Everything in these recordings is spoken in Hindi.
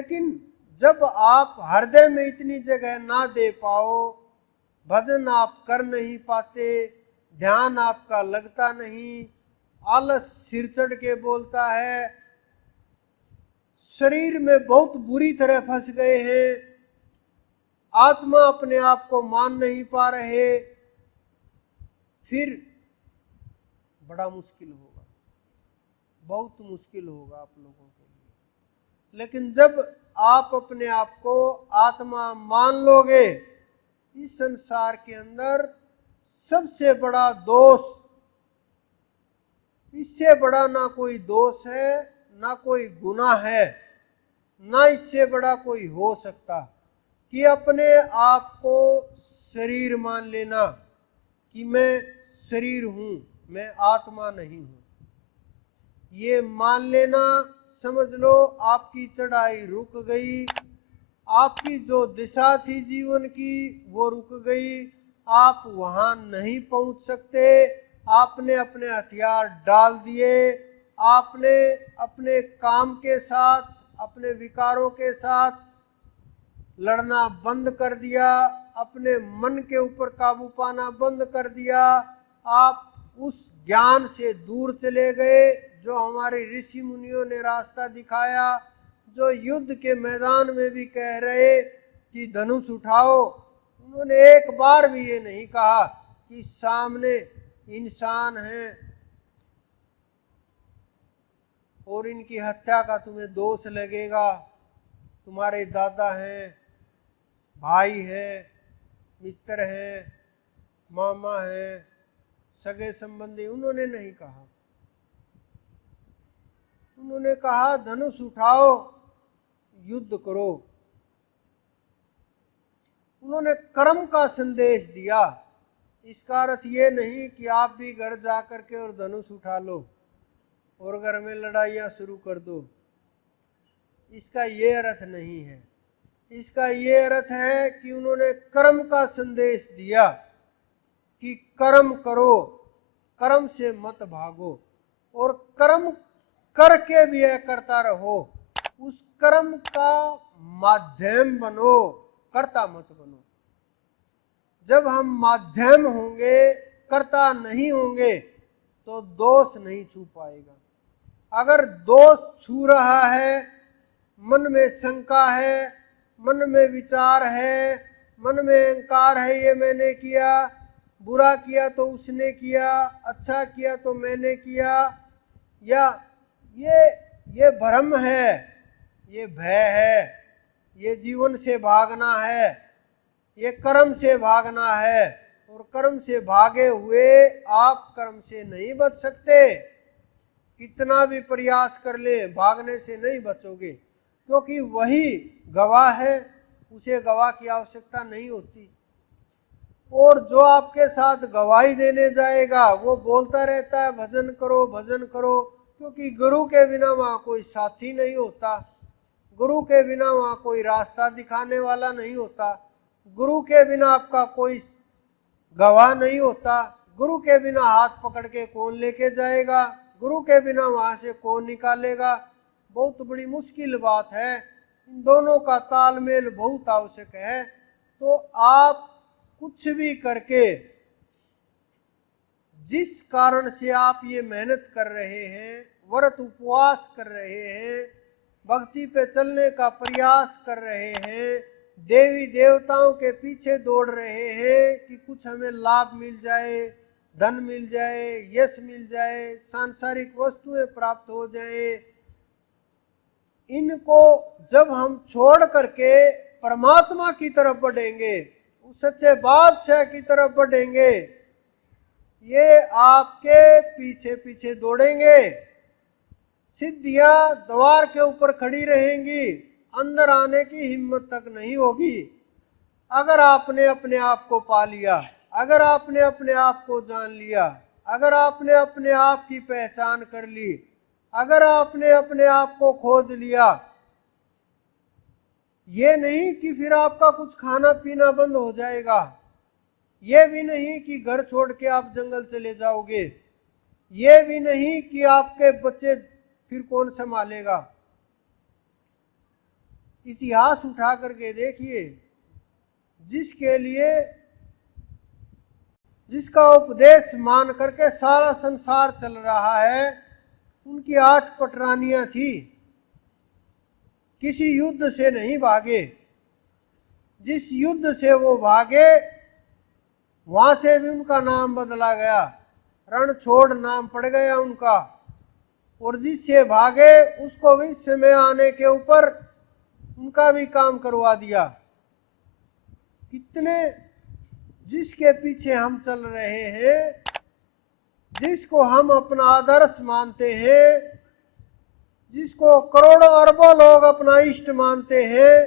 लेकिन जब आप हृदय में इतनी जगह ना दे पाओ, भजन आप कर नहीं पाते, ध्यान आपका लगता नहीं, आलस सिर चढ़ के बोलता है, शरीर में बहुत बुरी तरह फंस गए हैं, आत्मा अपने आप को मान नहीं पा रहे, फिर बड़ा मुश्किल होगा, बहुत मुश्किल होगा आप लोगों के लिए। लेकिन जब आप अपने आप को आत्मा मान लोगे, इस संसार के अंदर सबसे बड़ा दोष, इससे बड़ा ना कोई दोष है, ना कोई गुनाह है, ना इससे बड़ा कोई हो सकता कि अपने आप को शरीर मान लेना कि मैं शरीर हूं, मैं आत्मा नहीं हूं। ये मान लेना, समझ लो आपकी चढ़ाई रुक गई, आपकी जो दिशा थी जीवन की वो रुक गई, आप वहां नहीं पहुंच सकते। आपने अपने हथियार डाल दिए, आपने अपने काम के साथ, अपने विकारों के साथ लड़ना बंद कर दिया, अपने मन के ऊपर काबू पाना बंद कर दिया, आप उस ज्ञान से दूर चले गए जो हमारे ऋषि मुनियों ने रास्ता दिखाया, जो युद्ध के मैदान में भी कह रहे कि धनुष उठाओ। उन्होंने एक बार भी ये नहीं कहा कि सामने इंसान है और इनकी हत्या का तुम्हें दोष लगेगा, तुम्हारे दादा हैं, भाई है, मित्र है, मामा है, सगे संबंधी। उन्होंने नहीं कहा, उन्होंने कहा धनुष उठाओ, युद्ध करो। उन्होंने कर्म का संदेश दिया। इसका अर्थ ये नहीं कि आप भी घर जा कर के और धनुष उठा लो और घर में लड़ाइयाँ शुरू कर दो, इसका ये अर्थ नहीं है। इसका ये अर्थ है कि उन्होंने कर्म का संदेश दिया कि कर्म करो, कर्म से मत भागो, और कर्म करके भी करता रहो, उस कर्म का माध्यम बनो, कर्ता मत बनो। जब हम माध्यम होंगे, कर्ता नहीं होंगे, तो दोष नहीं छू पाएगा। अगर दोष छू रहा है, मन में शंका है, मन में विचार है, मन में अहंकार है, ये मैंने किया, बुरा किया तो उसने किया, अच्छा किया तो मैंने किया, या ये भ्रम है, ये भय है, ये जीवन से भागना है, ये कर्म से भागना है, और कर्म से भागे हुए आप कर्म से नहीं बच सकते। कितना भी प्रयास कर ले, भागने से नहीं बचोगे, क्योंकि वही गवाह है, उसे गवाह की आवश्यकता नहीं होती। और जो आपके साथ गवाही देने जाएगा वो बोलता रहता है भजन करो भजन करो, क्योंकि गुरु के बिना वहाँ कोई साथी नहीं होता, गुरु के बिना वहाँ कोई रास्ता दिखाने वाला नहीं होता, गुरु के बिना आपका कोई गवाह नहीं होता, गुरु के बिना हाथ पकड़ के कौन लेके जाएगा, गुरु के बिना वहाँ से कौन निकालेगा। बहुत बड़ी मुश्किल बात है, इन दोनों का तालमेल बहुत आवश्यक है। तो आप कुछ भी करके, जिस कारण से आप ये मेहनत कर रहे हैं, व्रत उपवास कर रहे हैं, भक्ति पे चलने का प्रयास कर रहे हैं, देवी देवताओं के पीछे दौड़ रहे हैं कि कुछ हमें लाभ मिल जाए, धन मिल जाए, यश मिल जाए, सांसारिक वस्तुएं प्राप्त हो जाए, इनको जब हम छोड़ करके परमात्मा की तरफ बढ़ेंगे, उस सच्चे बादशाह की तरफ बढ़ेंगे, ये आपके पीछे पीछे दौड़ेंगे, सिद्धियां द्वार के ऊपर खड़ी रहेंगी, अंदर आने की हिम्मत तक नहीं होगी। अगर आपने अपने आप को पा लिया, अगर आपने अपने आप को जान लिया, अगर आपने अपने आप की पहचान कर ली, अगर आपने अपने आप को खोज लिया, ये नहीं कि फिर आपका कुछ खाना पीना बंद हो जाएगा, ये भी नहीं कि घर छोड़ के आप जंगल चले जाओगे, ये भी नहीं कि आपके बच्चे फिर कौन संभालेगा। इतिहास उठा करके देखिए, जिसके लिए जिसका उपदेश मान करके सारा संसार चल रहा है, उनकी 8 पटरानियां थी। किसी युद्ध से नहीं भागे, जिस युद्ध से वो भागे वहां से भी उनका नाम बदला गया, रणछोड़ नाम पड़ गया उनका। और जिससे भागे उसको भी समय आने के ऊपर उनका भी काम करवा दिया। कितने जिसके पीछे हम चल रहे हैं, जिसको हम अपना आदर्श मानते हैं, जिसको करोड़ों अरबों लोग अपना इष्ट मानते हैं,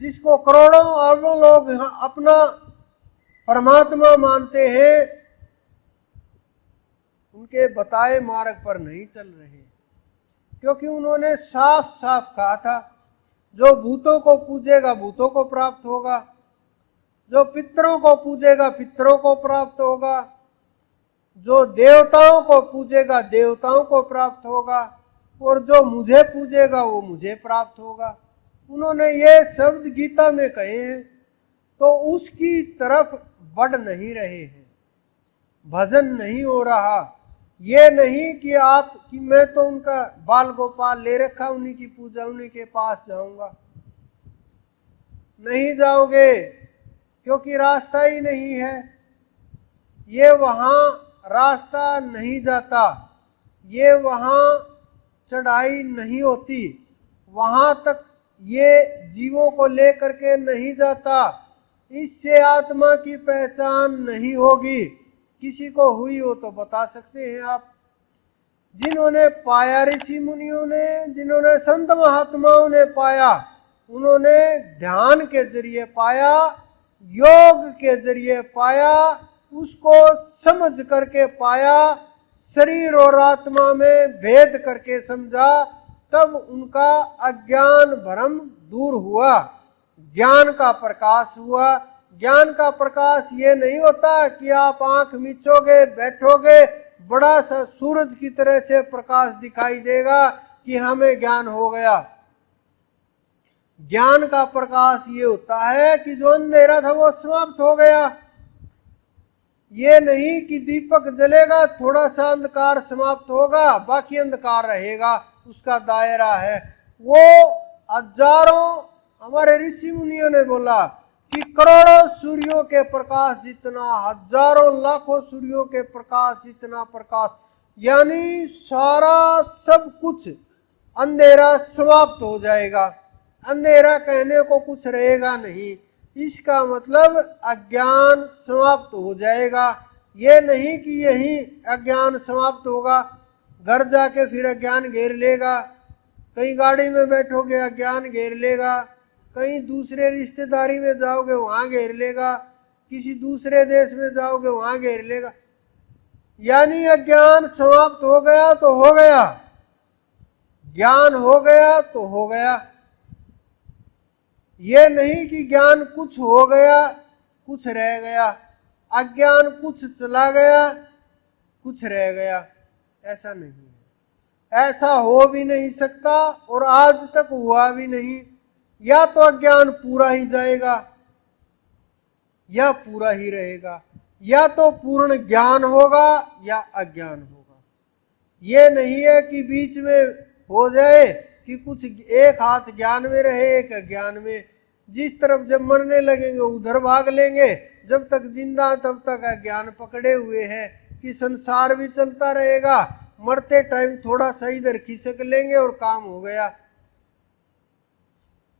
जिसको करोड़ों अरबों लोग अपना परमात्मा मानते हैं, उनके बताए मार्ग पर नहीं चल रहे। क्योंकि उन्होंने साफ साफ कहा था, जो भूतों को पूजेगा भूतों को प्राप्त होगा, जो पितरों को पूजेगा पितरों को प्राप्त होगा, जो देवताओं को पूजेगा देवताओं को प्राप्त होगा, और जो मुझे पूजेगा वो मुझे प्राप्त होगा। उन्होंने ये शब्द गीता में कहे हैं, तो उसकी तरफ बढ़ नहीं रहे हैं, भजन नहीं हो रहा। ये नहीं कि आप कि मैं तो उनका बाल गोपाल ले रखा, उन्हीं की पूजा उन्हीं के पास जाऊंगा। नहीं जाओगे, क्योंकि रास्ता ही नहीं है। ये वहाँ रास्ता नहीं जाता, ये वहाँ चढ़ाई नहीं होती, वहाँ तक ये जीवों को लेकर के नहीं जाता। इससे आत्मा की पहचान नहीं होगी। किसी को हुई हो तो बता सकते हैं आप। जिन्होंने पाया ऋषि मुनियों ने, जिन्होंने संत महात्माओं ने पाया, उन्होंने ध्यान के जरिए पाया, योग के जरिए पाया, उसको समझ करके पाया, शरीर और आत्मा में भेद करके समझा, तब उनका अज्ञान भ्रम दूर हुआ, ज्ञान का प्रकाश हुआ। ज्ञान का प्रकाश ये नहीं होता कि आप आंख मिचोगे बैठोगे, बड़ा सा सूरज की तरह से प्रकाश दिखाई देगा कि हमें ज्ञान हो गया। ज्ञान का प्रकाश ये होता है कि जो अंधेरा था वो समाप्त हो गया। ये नहीं कि दीपक जलेगा, थोड़ा सा अंधकार समाप्त होगा, बाकी अंधकार रहेगा, उसका दायरा है। वो हजारों, हमारे ऋषि मुनियों ने बोला कि करोड़ों सूर्यों के प्रकाश जितना, हजारों लाखों सूर्यों के प्रकाश जितना प्रकाश, यानी सारा सब कुछ अंधेरा समाप्त हो जाएगा। अंधेरा कहने को कुछ रहेगा नहीं। इसका मतलब अज्ञान समाप्त हो जाएगा। ये नहीं कि यही अज्ञान समाप्त होगा, घर जाके फिर अज्ञान घेर लेगा, कहीं गाड़ी में बैठोगे अज्ञान घेर लेगा, कहीं दूसरे रिश्तेदारी में जाओगे वहाँ घेर लेगा, किसी दूसरे देश में जाओगे वहाँ घेर लेगा। यानी अज्ञान समाप्त हो गया तो हो गया, ज्ञान हो गया तो हो गया। ये नहीं कि ज्ञान कुछ हो गया कुछ रह गया, अज्ञान कुछ चला गया कुछ रह गया, ऐसा नहीं है। ऐसा हो भी नहीं सकता और आज तक हुआ भी नहीं। या तो अज्ञान पूरा ही जाएगा या पूरा ही रहेगा, या तो पूर्ण ज्ञान होगा या अज्ञान होगा। ये नहीं है कि बीच में हो जाए कि कुछ एक हाथ ज्ञान में रहे एक अज्ञान में। जिस तरफ जब मरने लगेंगे उधर भाग लेंगे, जब तक जिंदा तब तक अज्ञान पकड़े हुए हैं कि संसार भी चलता रहेगा, मरते टाइम थोड़ा सा इधर खिसक लेंगे और काम हो गया।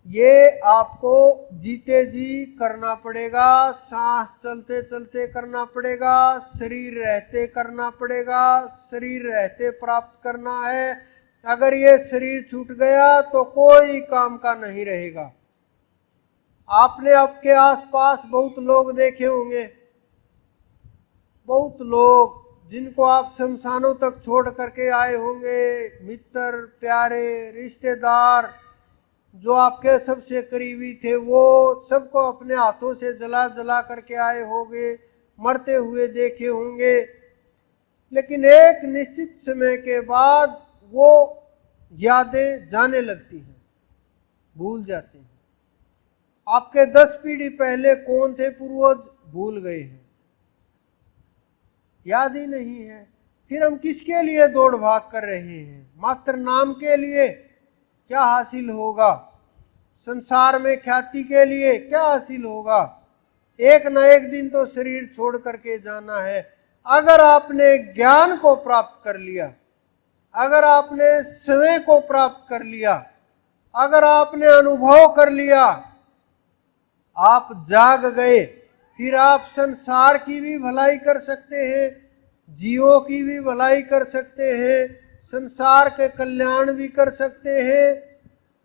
ये आपको जीते जी करना पड़ेगा, सांस चलते चलते करना पड़ेगा, शरीर रहते करना पड़ेगा, शरीर रहते प्राप्त करना है। अगर ये शरीर छूट गया तो कोई काम का नहीं रहेगा। आपने आपके आसपास बहुत लोग देखे होंगे, बहुत लोग जिनको आप शमशानों तक छोड़ करके आए होंगे, मित्र प्यारे रिश्तेदार जो आपके सबसे करीबी थे, वो सबको अपने हाथों से जला जला करके आए होंगे, मरते हुए देखे होंगे। लेकिन एक निश्चित समय के बाद वो यादें जाने लगती हैं। भूल जाते हैं। आपके 10 पीढ़ी पहले कौन थे पूर्वज, भूल गए हैं, याद ही नहीं है। फिर हम किसके लिए दौड़ भाग कर रहे हैं, मात्र नाम के लिए। क्या हासिल होगा, संसार में ख्याति के लिए क्या हासिल होगा। एक न एक दिन तो शरीर छोड़ करके जाना है। अगर आपने ज्ञान को प्राप्त कर लिया, अगर आपने स्वयं को प्राप्त कर लिया, अगर आपने अनुभव कर लिया, आप जाग गए, फिर आप संसार की भी भलाई कर सकते हैं, जीवों की भी भलाई कर सकते हैं, संसार के कल्याण भी कर सकते हैं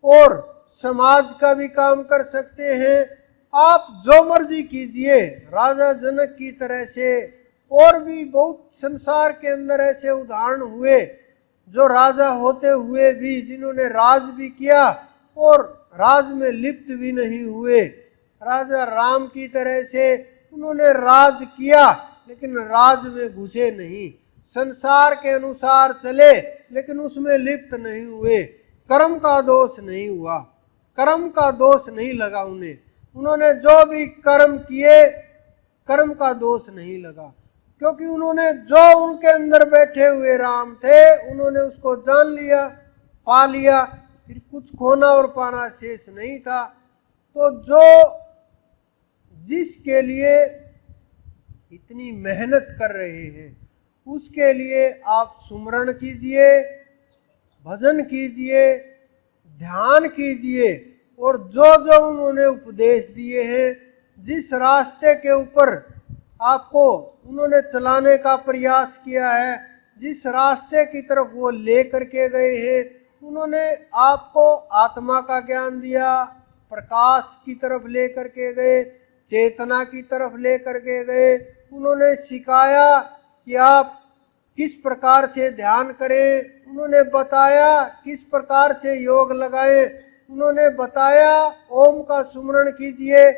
और समाज का भी काम कर सकते हैं। आप जो मर्जी कीजिए, राजा जनक की तरह से। और भी बहुत संसार के अंदर ऐसे उदाहरण हुए जो राजा होते हुए भी, जिन्होंने राज भी किया और राज में लिप्त भी नहीं हुए। राजा राम की तरह से उन्होंने राज किया लेकिन राज में घुसे नहीं, संसार के अनुसार चले लेकिन उसमें लिप्त नहीं हुए। कर्म का दोष नहीं हुआ, कर्म का दोष नहीं लगा उन्हें। उन्होंने जो भी कर्म किए, कर्म का दोष नहीं लगा, क्योंकि उन्होंने जो उनके अंदर बैठे हुए राम थे उन्होंने उसको जान लिया, पा लिया, फिर कुछ खोना और पाना शेष नहीं था। तो जो जिसके लिए इतनी मेहनत कर रहे हैं उसके लिए आप सुमरण कीजिए, भजन कीजिए, ध्यान कीजिए और जो जो उन्होंने उपदेश दिए हैं, जिस रास्ते के ऊपर आपको उन्होंने चलाने का प्रयास किया है, जिस रास्ते की तरफ वो ले करके गए हैं, उन्होंने आपको आत्मा का ज्ञान दिया, प्रकाश की तरफ ले करके गए, चेतना की तरफ ले करके गए। उन्होंने सिखाया कि आप किस प्रकार से ध्यान करें, उन्होंने बताया किस प्रकार से योग लगाएं, उन्होंने बताया ओम का सुमरण कीजिए।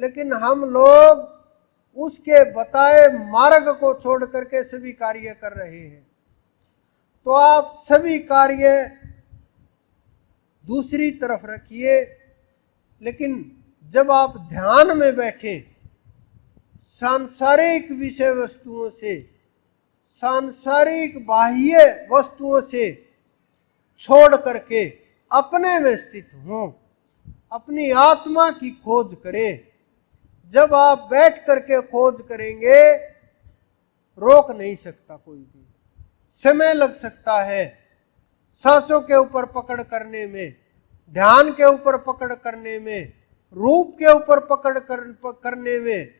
लेकिन हम लोग उसके बताए मार्ग को छोड़ करके सभी कार्य कर रहे हैं। तो आप सभी कार्य दूसरी तरफ रखिए, लेकिन जब आप ध्यान में बैठे, सांसारिक विषय वस्तुओं से, सांसारिक बाह्य वस्तुओं से छोड़ करके अपने में स्थित हों, अपनी आत्मा की खोज करें। जब आप बैठ करके खोज करेंगे, रोक नहीं सकता कोई भी, समय लग सकता है सांसों के ऊपर पकड़ करने में, ध्यान के ऊपर पकड़ करने में, रूप के ऊपर पकड़ करने में,